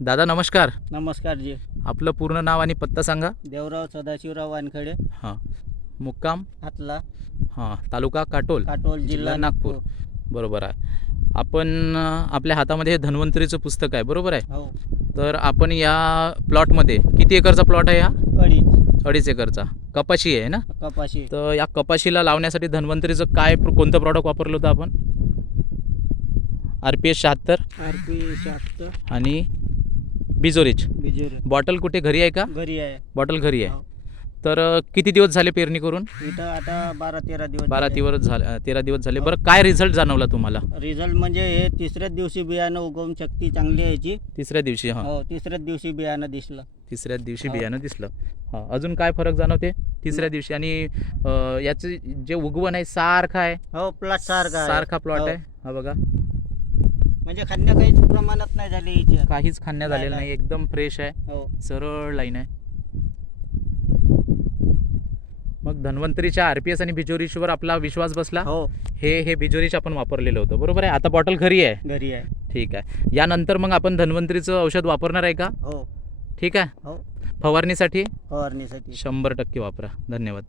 दादा नमस्कार. नमस्कार जी. आपलं पूर्ण नाव आणि पत्ता सांगा. देवराव सदाशिवराव वानखडे. हां. मुक्काम. हातला. हां तालुका काटोल. काटोल जिल्हा नागपूर. बरोबर आहे. आपण आपल्या हातामध्ये हे धन्वंतरीचं पुस्तक आहे बरोबर आहे? हो. तर आपण या प्लॉटमध्ये किती एकरचा प्लॉट आहे हा? अडीच. अडीच एकरचा. कपाशी आहे ना? कपाशी. तर या कपाशीला लावण्यासाठी धन्वंतरीचं काय कोणतं प्रॉडक्ट वापरलं होतं आपण? आर पी एस शहात्तर. आर पी शहात्तर. आणि बिजोरीच. बिजेर बॉटल कुठे? घरी आहे का? घरी आहे. बॉटल घरी आहे. हो. तर किती दिवस झाले पेरणी करून? इथं आता बारा तेरा दिवस बारा झाले. दिवस झाले तेरा दिवस झाले. हो. बरं काय रिझल्ट जाणवला तुम्हाला? रिझल्ट म्हणजे हे तिसऱ्याच दिवशी बियाणं उगवून शक्ती चांगली यायची. तिसऱ्या दिवशी हां. हो तिसऱ्याच दिवशी बियाणं दिसलं. तिसऱ्या दिवशी हो. बियाणं दिसलं. हां अजून काय फरक जाणवते? तिसऱ्या दिवशी आणि अं, याचं जे उगवण आहे सारखं आहे? हो प्लॉट सारखा आहे. सारखा प्लॉट हो. आहे? हा बघा. म्हणजे खाद्य काहीच प्रमाणात नाही झाले काहीच नाही, आलेलं नाही. एकदम फ्रेश आहे. हो. सरळ लाईन आहे. मग धन्वंतरीच्या आर पी एस आणि बिजोरीशीवर आपला विश्वास बसला? हो. हे हे बिजोरीच आपण वापरलेलं होतं. बरोबर आहे? आता बॉटल घरी आहे. घरी आहे. ठीक आहे. यानंतर मग आपण धन्वंतरीचं औषध वापरणार आहे का? हो. ठीक आहे? हो. फवारणीसाठी? फवारणीसाठी. शंभर टक्के वापरा. धन्यवाद.